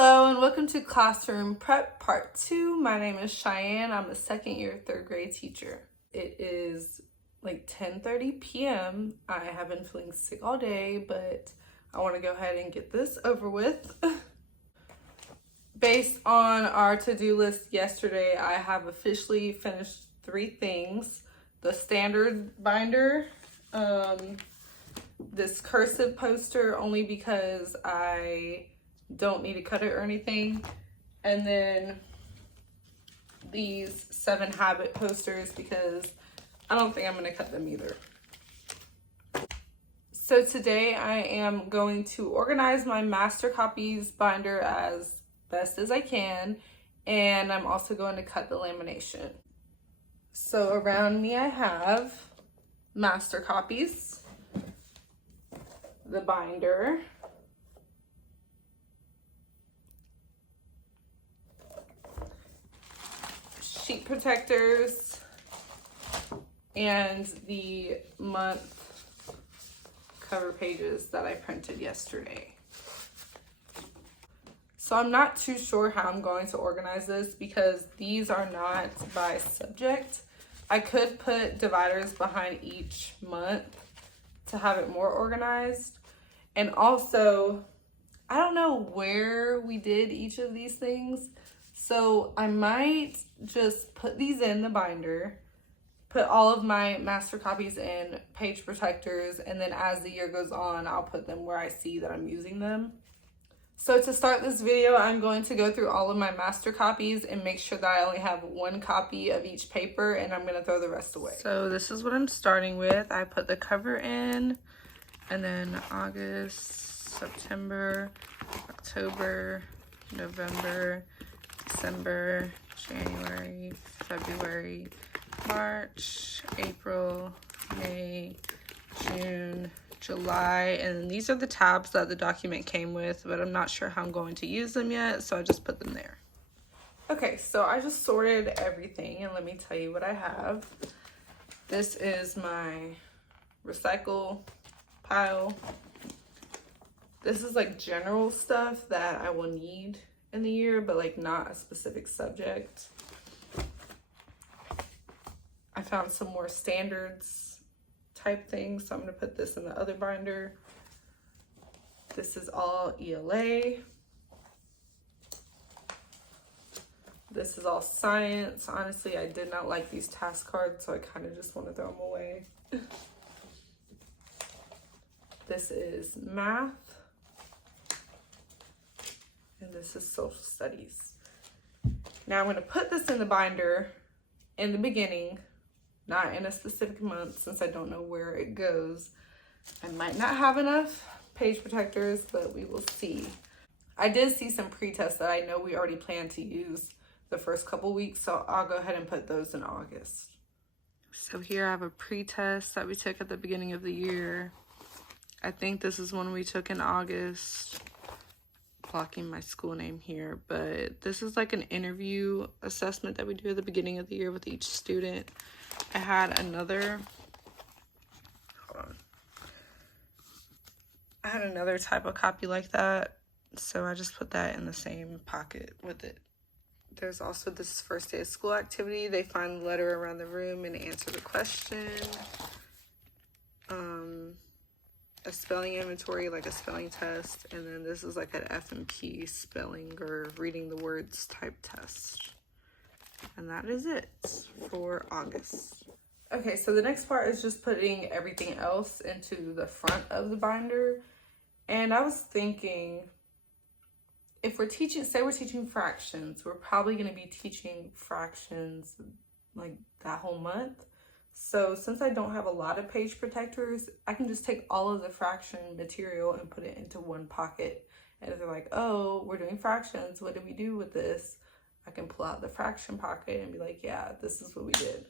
Hello and welcome to Classroom Prep Part 2. My name is Cheyenne. I'm a second year third grade teacher. It is like 10:30 p.m. I have been feeling sick all day, but I want to go ahead and get this over with. Based on our to-do list yesterday, I have officially finished 3 things. The standard binder, this cursive poster only because I don't need to cut it or anything, and then these 7 habit posters because I don't think I'm going to cut them either. So today I am going to organize my master copies binder as best as I can, and I'm also going to cut the lamination. So around me I have master copies, the binder, sheet protectors, and the month cover pages that I printed yesterday. So I'm not too sure how I'm going to organize this because these are not by subject. I could put dividers behind each month to have it more organized. And also, I don't know where we did each of these things. So I might just put these in the binder, put all of my master copies in page protectors, and then as the year goes on, I'll put them where I see that I'm using them. So to start this video, I'm going to go through all of my master copies and make sure that I only have 1 copy of each paper, and I'm going to throw the rest away. So this is what I'm starting with. I put the cover in, and then August, September, October, November, December, January, February, March, April, May, June, July, and these are the tabs that the document came with, but I'm not sure how I'm going to use them yet, so I just put them there. Okay, so I just sorted everything, and let me tell you what I have. This is my recycle pile. This is like general stuff that I will need in the year, but like not a specific subject. I found some more standards type things, so I'm going to put this in the other binder. This is all ELA. This is all science. Honestly, I did not like these task cards, so I kind of just want to throw them away. This is math. And this is social studies. Now I'm going to put this in the binder in the beginning, not in a specific month since I don't know where it goes. I might not have enough page protectors, but we will see. I did see some pre-tests that I know we already plan to use the first couple weeks, so I'll go ahead and put those in August. So here I have a pre-test that we took at the beginning of the year. I think this is one we took in August. Blocking my school name here, but this is like an interview assessment that we do at the beginning of the year with each student. I had another, I had another type of copy like that, so I just put that in the same pocket with it. There's also this first day of school activity. They find the letter around the room and answer the question. A spelling inventory, like a spelling test, and then this is like an F&P spelling or reading the words type test. And that is it for August. Okay, so the next part is just putting everything else into the front of the binder. And I was thinking, if we're teaching, say we're teaching fractions, we're probably going to be teaching fractions like that whole month. So since I don't have a lot of page protectors, I can just take all of the fraction material and put it into one pocket. And if they're like, oh, we're doing fractions, what do we do with this? I can pull out the fraction pocket and be like, yeah, this is what we did.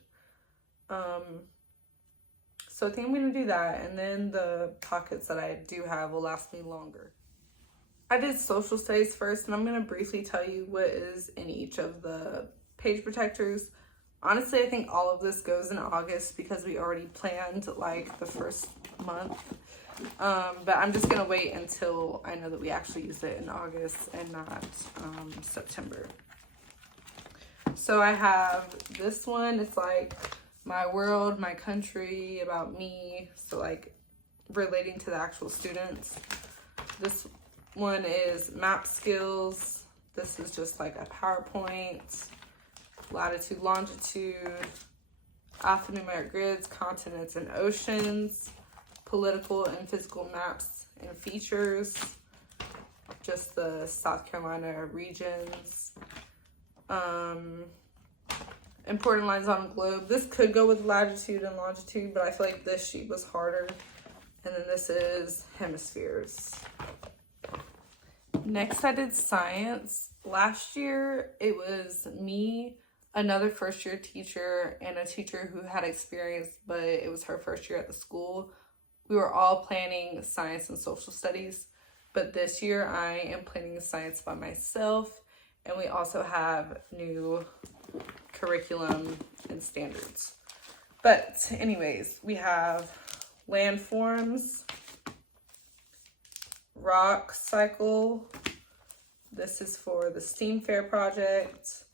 So I think I'm going to do that. And then the pockets that I do have will last me longer. I did social studies first, and I'm going to briefly tell you what is in each of the page protectors. Honestly, I think all of this goes in August because we already planned like the first month. But I'm just gonna wait until I know that we actually use it in August and not September. So I have this one. It's like my world, my country, about me. So like relating to the actual students. This one is map skills. This is just like a PowerPoint, latitude, longitude, alphanumeric grids, continents and oceans, political and physical maps and features, just the South Carolina regions, important lines on a globe. This could go with latitude and longitude, but I feel like this sheet was harder. And then this is hemispheres. Next, I did science. Last year, it was me, another first-year teacher, and a teacher who had experience, but it was her first year at the school. We were all planning science and social studies, but this year I am planning science by myself, and we also have new curriculum and standards. But anyways, we have landforms, rock cycle. This is for the STEAM Fair project.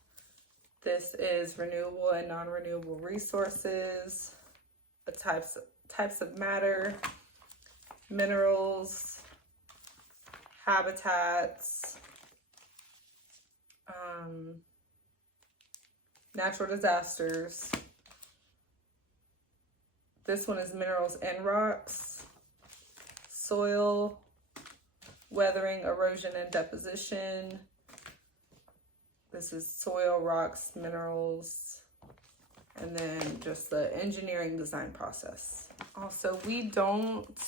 This is renewable and non-renewable resources, the types of matter, minerals, habitats, natural disasters. This one is minerals and rocks, soil, weathering, erosion, and deposition. This is soil, rocks, minerals, and then just the engineering design process. Also, we don't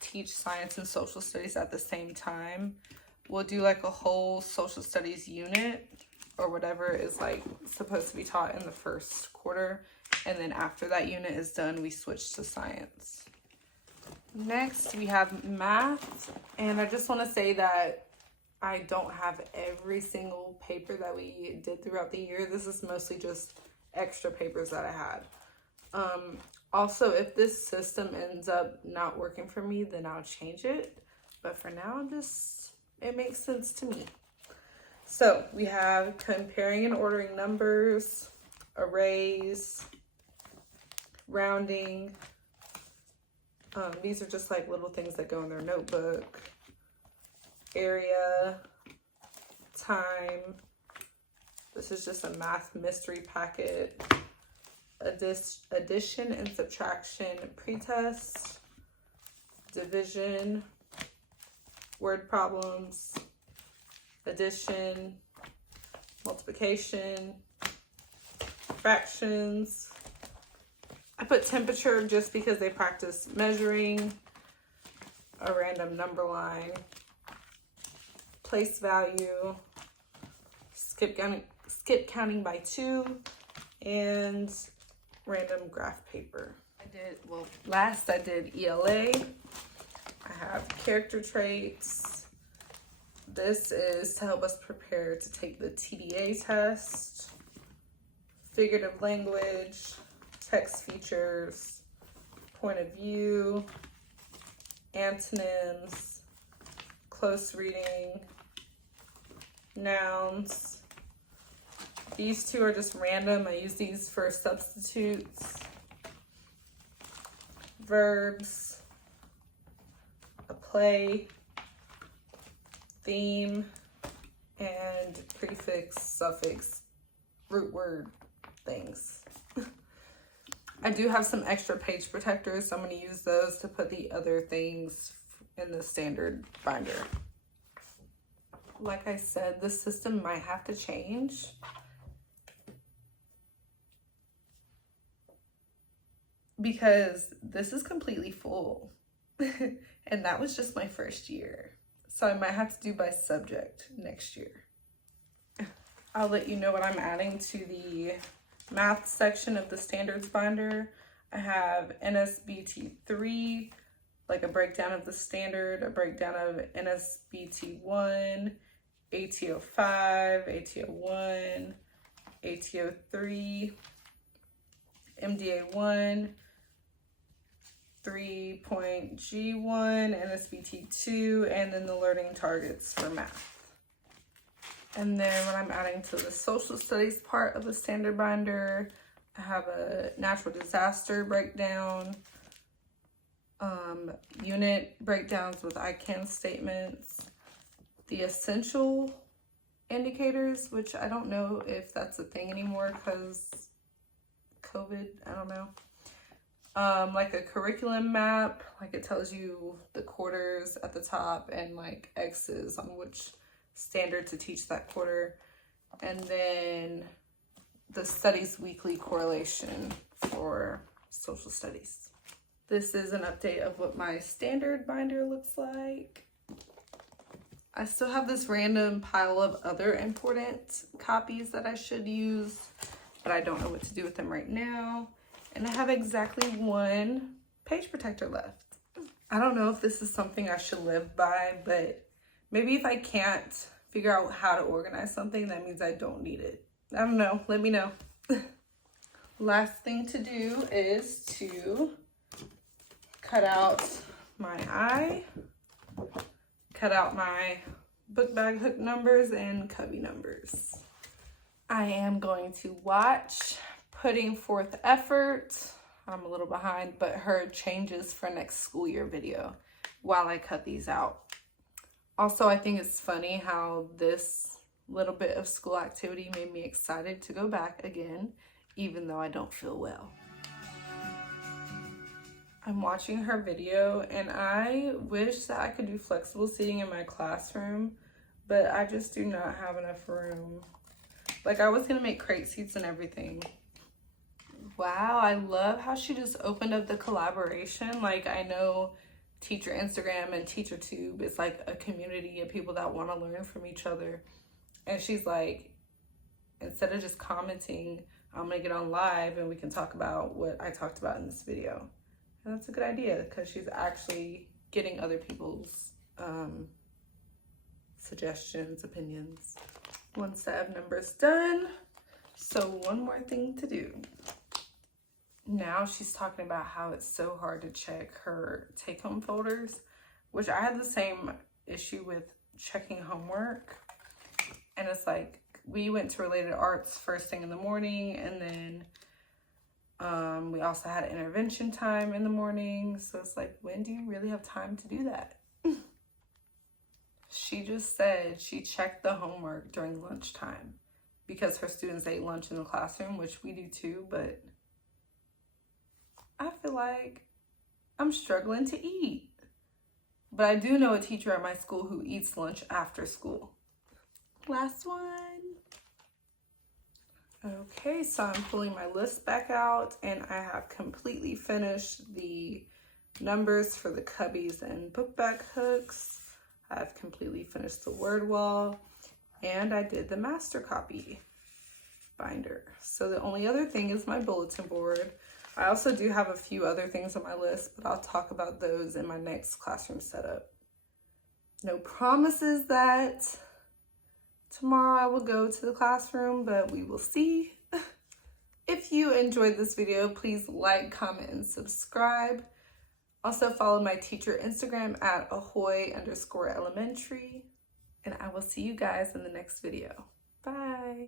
teach science and social studies at the same time. We'll do like a whole social studies unit or whatever is like supposed to be taught in the first quarter. And then after that unit is done, we switch to science. Next, we have math. And I just want to say that I don't have every single paper that we did throughout the year. This is mostly just extra papers that I had. Also, if this system ends up not working for me, then I'll change it. But for now, it makes sense to me. So we have comparing and ordering numbers, arrays, rounding. These are just like little things that go in their notebook. Area, time. This is just a math mystery packet. Addition and subtraction pretest. Division. Word problems. Addition. Multiplication. Fractions. I put temperature just because they practice measuring. A random number line. Place value. Skip counting by 2. And random graph paper. Last I did ELA. I have character traits. This is to help us prepare to take the TDA test. Figurative language, text features, point of view, antonyms, close reading, nouns. These two are just random. I use these for substitutes, verbs, a play, theme, and prefix, suffix, root word things. I do have some extra page protectors, so I'm going to use those to put the other things in the standard binder. Like I said, the system might have to change. Because this is completely full. And that was just my first year. So I might have to do by subject next year. I'll let you know what I'm adding to the math section of the standards binder. I have NSBT 3, like a breakdown of the standard, a breakdown of NSBT 1, ATO 5, ATO 1, ATO 3, MDA 1, 3-point G1 and SBT2, and then the learning targets for math. And then when I'm adding to the social studies part of the standard binder, I have a natural disaster breakdown, unit breakdowns with I can statements, the essential indicators, which I don't know if that's a thing anymore because COVID, I don't know. Like a curriculum map, like it tells you the quarters at the top and like X's on which standard to teach that quarter. And then the studies weekly correlation for social studies. This is an update of what my standard binder looks like. I still have this random pile of other important copies that I should use, but I don't know what to do with them right now. And I have exactly one page protector left. I don't know if this is something I should live by, but maybe if I can't figure out how to organize something, that means I don't need it. I don't know, let me know. Last thing to do is to cut out my eye, cut out my book bag hook numbers and cubby numbers. I am going to watch Putting Forth Effort. I'm a little behind, but her changes for next school year video while I cut these out. Also, I think it's funny how this little bit of school activity made me excited to go back again, even though I don't feel well. I'm watching her video and I wish that I could do flexible seating in my classroom, but I just do not have enough room. Like, I was gonna make crate seats and everything. Wow, I love how she just opened up the collaboration. Like, I know Teacher Instagram and TeacherTube is like a community of people that want to learn from each other. And she's like, instead of just commenting, I'm gonna get on live and we can talk about what I talked about in this video. And that's a good idea because she's actually getting other people's suggestions, opinions. One set of numbers done. So one more thing to do. Now she's talking about how it's so hard to check her take-home folders, which I had the same issue with checking homework. And it's like, we went to related arts first thing in the morning, and then we also had intervention time in the morning. So it's like, when do you really have time to do that? She just said she checked the homework during lunchtime because her students ate lunch in the classroom, which we do too, but I feel like I'm struggling to eat. But I do know a teacher at my school who eats lunch after school. Last one. Okay, so I'm pulling my list back out and I have completely finished the numbers for the cubbies and book bag hooks. I've completely finished the word wall and I did the master copy binder. So the only other thing is my bulletin board. I also do have a few other things on my list, but I'll talk about those in my next classroom setup. No promises that tomorrow I will go to the classroom, but we will see. If you enjoyed this video, please like, comment, and subscribe. Also follow my teacher Instagram at ahoy_elementary. And I will see you guys in the next video. Bye.